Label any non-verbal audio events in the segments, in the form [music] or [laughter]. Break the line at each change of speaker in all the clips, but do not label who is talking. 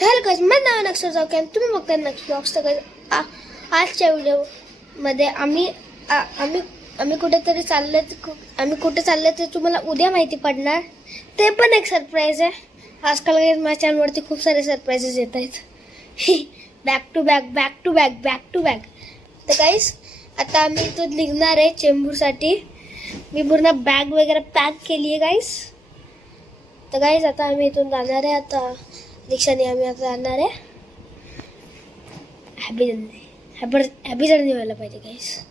तर गज माझं नाव नक्षर जाऊ आणि तुम्ही बघता नक्की बॉक्स तर आ- आजच्या व्हिडिओमध्ये आम्ही आम्ही आम्ही कुठेतरी चालले आम्ही कुठे चाललं ते तुम्हाला उद्या माहिती पडणार? ते पण एक सरप्राईज आहे. आजकाल माझ्या चॅनलवरती खूप सारे सरप्राईजेस येत आहेत. Back to back back to back back to back तर काहीच आता आम्ही इथून निघणार आहे चेंबूरसाठी. मी पूर्ण बॅग वगैरे पॅक केली आहे गाईस तर गाईज आता आम्ही इथून जाणार आहे आता. रिक्षाने आम्ही आता जाणार आहे. Happy journey happy happy journey व्हायला पाहिजे
काहीच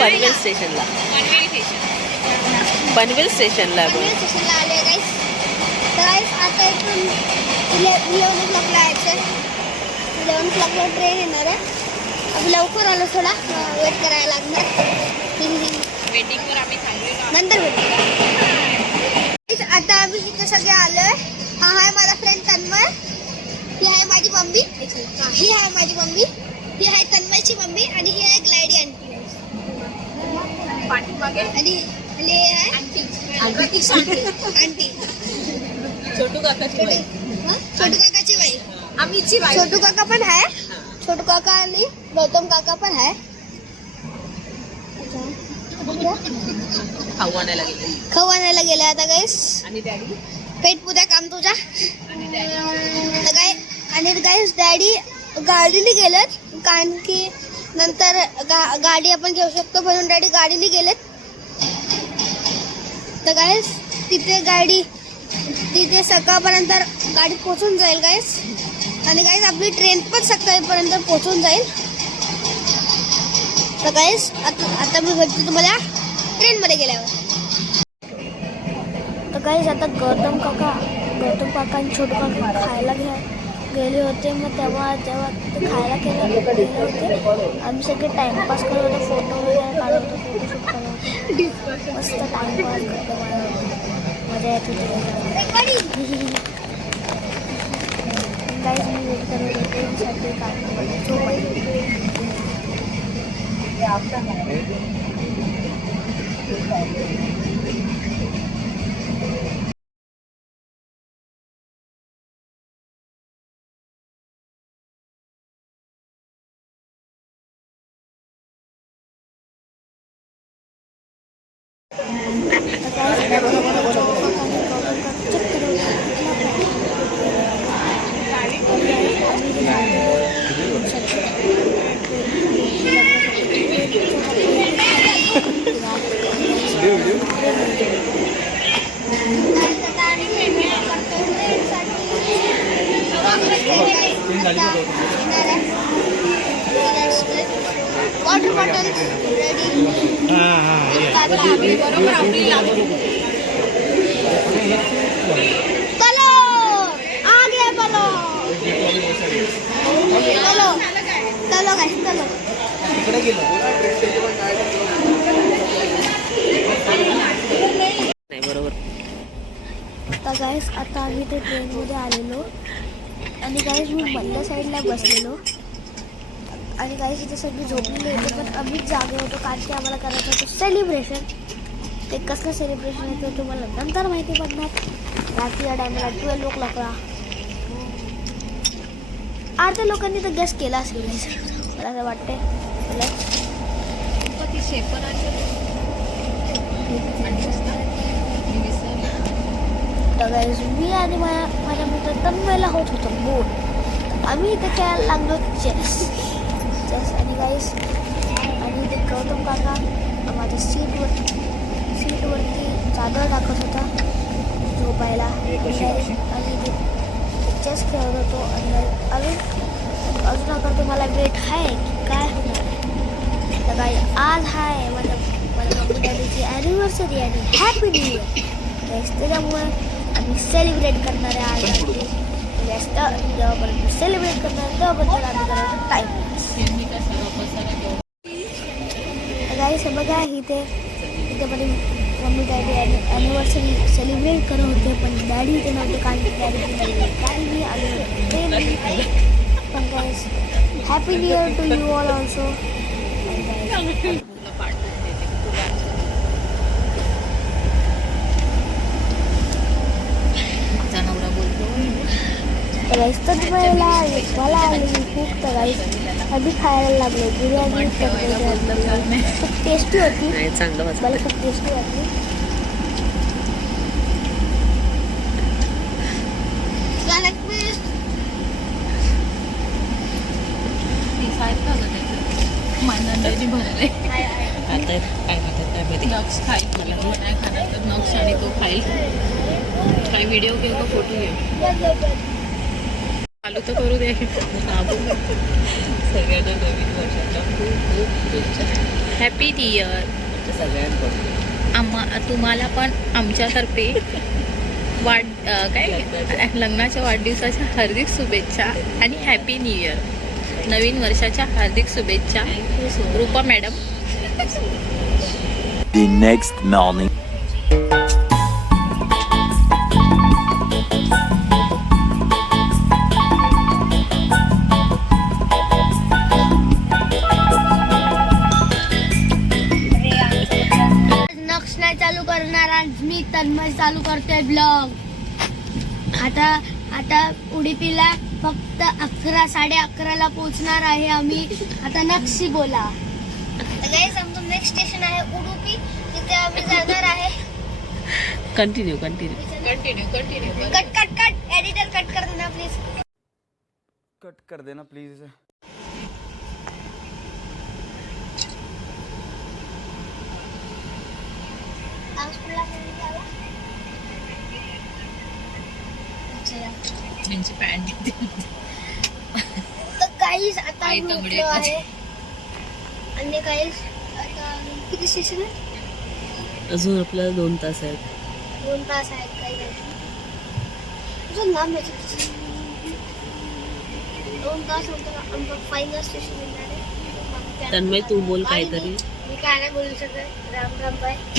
पनवेल स्टेशनला. पनवेल स्टेशनला आहे
स्टेशनला आले आहे गाईस तर गाईस आता इथून इलेवन ओ क्लॉकला यायचं आहे इलेवन क्लॉकला ट्रेन येणार आहे. आम्ही लवकर आलो थोडा. वेट करायला लागणार.
वेटिंगवर आम्ही
नंतर भेटू. आता आम्ही इथं सगळे आलो आहे हा आहे माझा फ्रेंड तन्मय. ही आहे माझी मम्मी. ही आहे माझी मम्मी. ही आहे तन्मयची मम्मी आणि ही आहे ग्लायडी आंटी.
पाठीमागे. छोटू काकाची बाई?
छोटू काकाची बाई.
आम्हीची
छोटू काका पण आहे छोटू काका आणि गौतम काका पण आहे
खाऊ आणायला गेले.
खाऊ आणायला गेले आता गाईस
आणि डॅडी
पेट पुद्या काम तुझा
आणि
गाईस डॅडी गाडीने गेलेत. कारण की नंतर गा गाडी आपण घेऊ शकतो. म्हणून डॅडी गाडीने गेलेत. तर गायस तिथे गाडी तिथे सकाळपर्यंत गाडी पोचून जाईल गाईस आणि गाईस आपली ट्रेन पण सकाळपर्यंत पोचून जाईल. तर गाईस आता आता मी भेटतो तुम्हाला ट्रेनमध्ये गेल्यावर. तर काहीच आता गौतम काका गौतम काका आणि छोटू काका खायला घ्या. गेले होते. मग तेव्हा तेव्हा ते खायला गेले गेले होते. आम्ही सगळे टाइमपास करत होतो. फोटो वगैरे काढत होतो फोटोशूट करत होतो. मस्त टाइमपास करतो मला. मजा येत होती काहीच मी वेट करत होते. ट्रेनसाठी काय चलो. गाइस चलो
नाही बरोबर.
तर गाईस आता आम्ही ते ट्रेनमध्ये आलेलो. आणि गाईस मी मधल्या साईडला बसलेलो. आणि गाईस इथे सगळी झोपलेली होती पण आम्हीच जागे होतो कारण की आम्हाला करायचं होतं सेलिब्रेशन ते कसलं सेलिब्रेशन आहे ते तुम्हाला नंतर माहिती पडणार. रात्री या टायमाला ट्वेल्व ओ क्लॉकला अर्ध्या लोकांनी तर गेस्ट केला असेल. मला असं वाटते मला
ती शेपण
तर guys, मी आणि माझ्या माझ्या मित्र तन्मयला होत होतो बोर आम्ही इथे खेळायला लागलो चेस चेस आणि गाईस आणि इथे गौतम काका माझ्या सीटवर सीटवरती चादर टाकत होता झोपायला. आणि इथे चेस खेळत होतो. आणि अजून अजून अगर तुम्हाला वेट आहे की काय होणार तर काही आज आहे माझ्या माझ्या मम्मी डॅडीची ॲनिव्हर्सरी आणि हॅपी न्यू इयर त्याच्यामुळे आम्ही सेलिब्रेट करणार आहे आज जास्त जेव्हापर्यंत सेलिब्रेट करणार तेव्हापर्यंत आम्ही करायचं टाईम गाईस बघा इथे इथे पण मम्मी डॅडी ॲनिव्हर्सरी सेलिब्रेट करत होते पण डॅडी इथे नव्हते कारण डॅडी कारण मी होते मी पण guys happy new year to you all also
बोलतो
तर मला मला आली खूप तर गाईस आधी खायला लागले बिर्याणी खूप टेस्टी होती. मला खूप टेस्टी वाटली
आता काय खातात काय माहिती
नक्स खाईल मला मी नाही खाणार तर नक्स आणि तो खाईल काही व्हिडिओ घेऊ का फोटो घेऊ चालू तर करू दे.
सगळ्यांना नवीन वर्षाच्या खूप खूप शुभेच्छा.
हॅपी न्यू इयर
सगळ्यांकडून.
आम्हा तुम्हाला पण आमच्यातर्फे वाढ काय? लग्नाच्या. वाढदिवसाच्या हार्दिक शुभेच्छा आणि हॅपी न्यू इयर नवीन वर्षाच्या हार्दिक शुभेच्छा. रूपा मॅडम.
The next
अकरा साडे अकराला पोहोचणार आहे आम्ही. आता नक्षी बोला. गाईस आमचं नेक्स्ट स्टेशन आहे उडुपी. तिथे आम्ही जाणार आहे.
Continue continue
continue continue
cut cut cut editor cut कर देना प्लीज
कट कर देना प्लीज
त्यांची पॅन्ट
तर काहीच आता
आई
आम्ही
तंगडी
उठलो आहे. आणि काहीच आता किती स्टेशन आहे
अजून आपल्याला दोन तास आहेत.
दोन तास आहेत काही नाही. तुझं नाम आहे. दोन तास नंतर आमचं फायनल स्टेशन येणार आहे.
तन्मय तू बोल काहीतरी.
मी- काय नाही बोलू शकत. राम राम बाय. [laughs]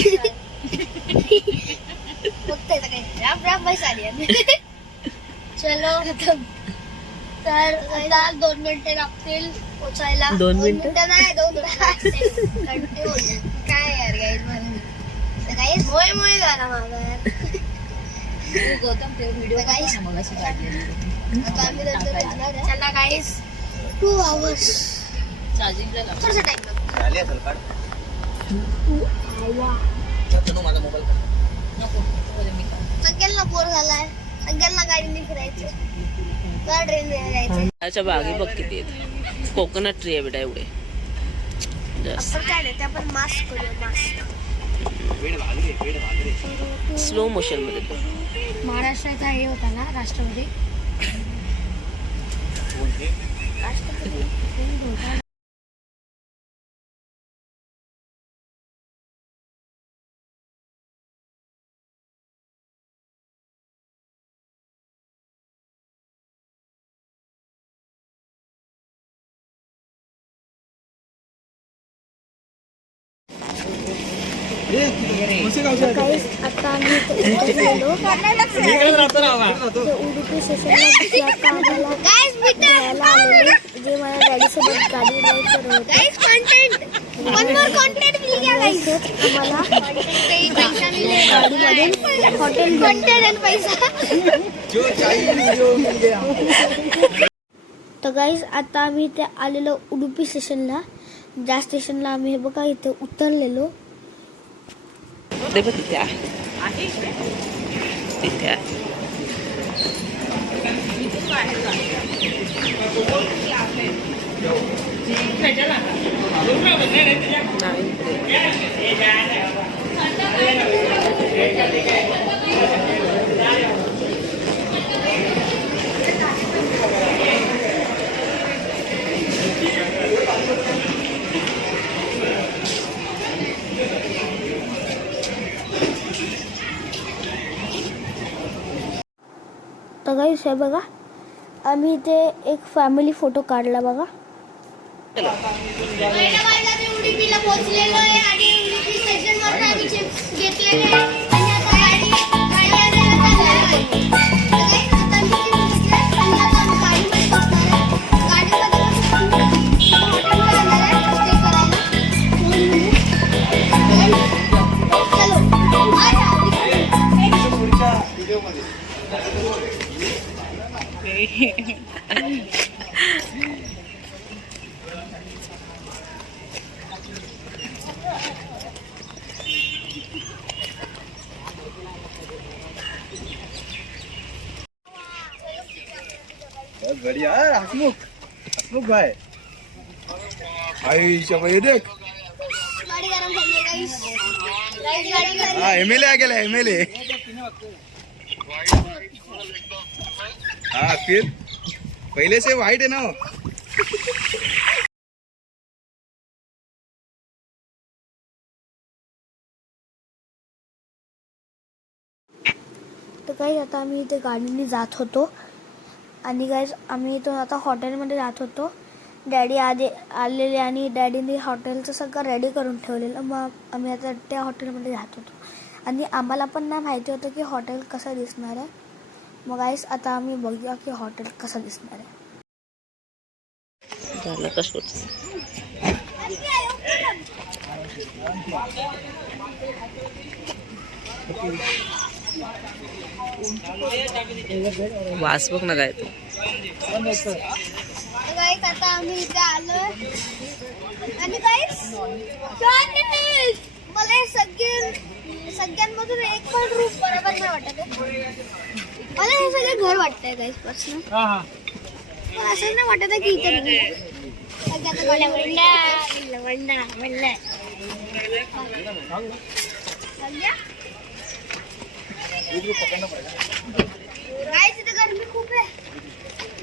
फक्त येतं काय? राम राम बाय साडी [laughs] चलो. खतम. तर आता दोन मिनिटे लागतील पोचायला.
दोन मिनिटं?
नाही दोन. काय यार गाईज म्हणून गाईज मोय मोय झाला माझा. यार
गौतम ते व्हिडिओ मग अशी
आता आम्ही गाईज टू आवर्स
चार्जिंगला लाव
थोडासा टाइम
नको नको मी काढ.
सगळ्यांना बोर झालाय. सगळ्यांना गाडीने फिरायचं
त्याच्या बागे बघ किती आहेत. कोकोनट ट्री आहे बेटा एवढे. स्लो मोशनमध्ये बघ.
महाराष्ट्राचा हे होता ना राष्ट्रपती राष्ट्रपती आता आम्ही इथे उतरलेलो. इथे उडुपी स्टेशनला आता आम्हाला घ्यायला जे माझ्या डॅडीसोबत गाडी ड्राईव्ह करत आम्हाला हॉटेल तर गाईज आता आम्ही इथे आलेलो उडुपी स्टेशनला ज्या स्टेशनला आम्ही हे बघा इथे उतरलेलो
दे बघ तिथे आहे तिथे आहे नाही
आहे हे बघा. आम्ही इथे एक फॅमिली फोटो काढला बघा.
चलो
बढ़िया है, हसमुख। हसमुख भाई। आई देख.
Guys, गाडी गरम
हाँ एमएलए आ गया एमएलए हाँ फिर पहले से वाइट है ना हो.
तर काही आता आम्ही इथे गाडीने जात होतो. आणि काय आम्ही इथून आता हॉटेलमध्ये जात होतो. डॅडी आधी आलेले आणि डॅडीने हॉटेलचं सगळं रेडी करून ठेवलेलं. मग आम्ही आता त्या हॉटेलमध्ये जात होतो. आणि आम्हाला पण नाही माहिती होतं की हॉटेल कसं दिसणार आहे. मग गाईस आता आम्ही बघूया की हॉटेल कसं दिसणार आहे.
झालं का शूट वास बघ ना काय
आता आम्ही इथे आलो आणि गाईस मला सगळे सगळ्यांमधून एक पण रूप बरोबर नाही वाटत. मला हे सगळे घर वाटतंय गाईसपासून पण असं नाही वाटत आहे की इथे गाईस गर्मी खूप आहे.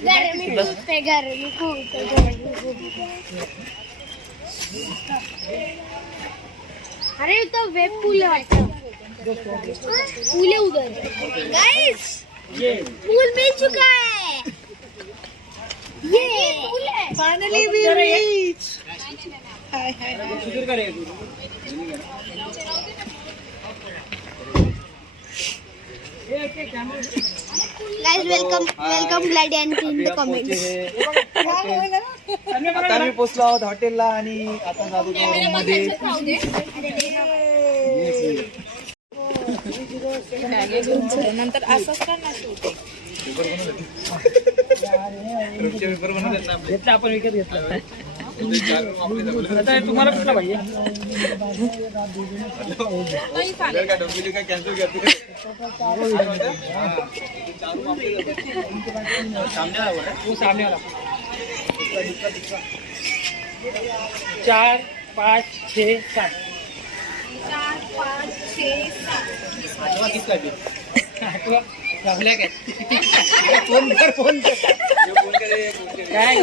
गर्मी खूप आहे गर्मी खूप आहे गर्मी खूप आहे. अरे तो वेब पूल वाटतं. पूल उधर पूल मिल चुका है। ये पूल है। Finally we reach guys welcome welcome Gladys end in the comments
आता आम्ही पोचलो आहोत हॉटेलला आणि आता जातो मध्ये.
नंतर असंच का ना
रूमचे पेपर बनवलेत ना आपले.
घेतला आपण विकत घेतला. आता तुम्हाला कुठला पाहिजे. तू सामने वाला चार पाच छे सात.
बी?
आठवा जमल्या काय फोन कर फोन. काय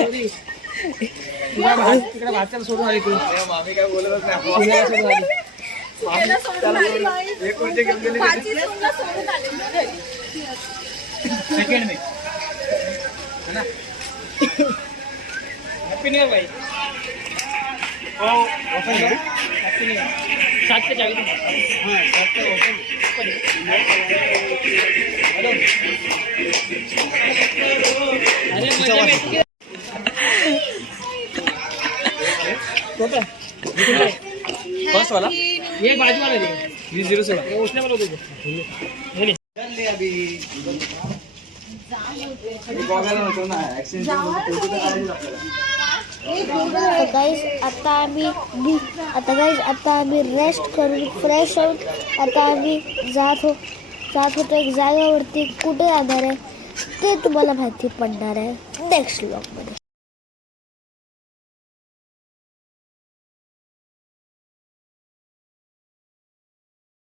तिकडे भाताला सोडून आली तू
मामी काय बोलतच नाही
सेकंड में है ना न्यू भाई न्यू सात ते चाळीस हां सात ते ओपन हॅलो अरे मजा में कोणता
फर्स्ट वाला
ये बाजू वाला दे
वीस झिरो सोळा
ये उसने बोला तुझे
ले अभी बघायला नको ना ऍक्सिडेंट फोटो तर काढायचे आपल्याला
तर गाईज आता आम्ही बी- आता गाईज आता आम्ही रेस्ट करून फ्रेश होऊन आता आम्ही जात हो जात होतो एक जागेवरती. कुठे जाणार आहे? ते तुम्हाला माहिती पडणार आहे नेक्स्ट ब्लॉगमध्ये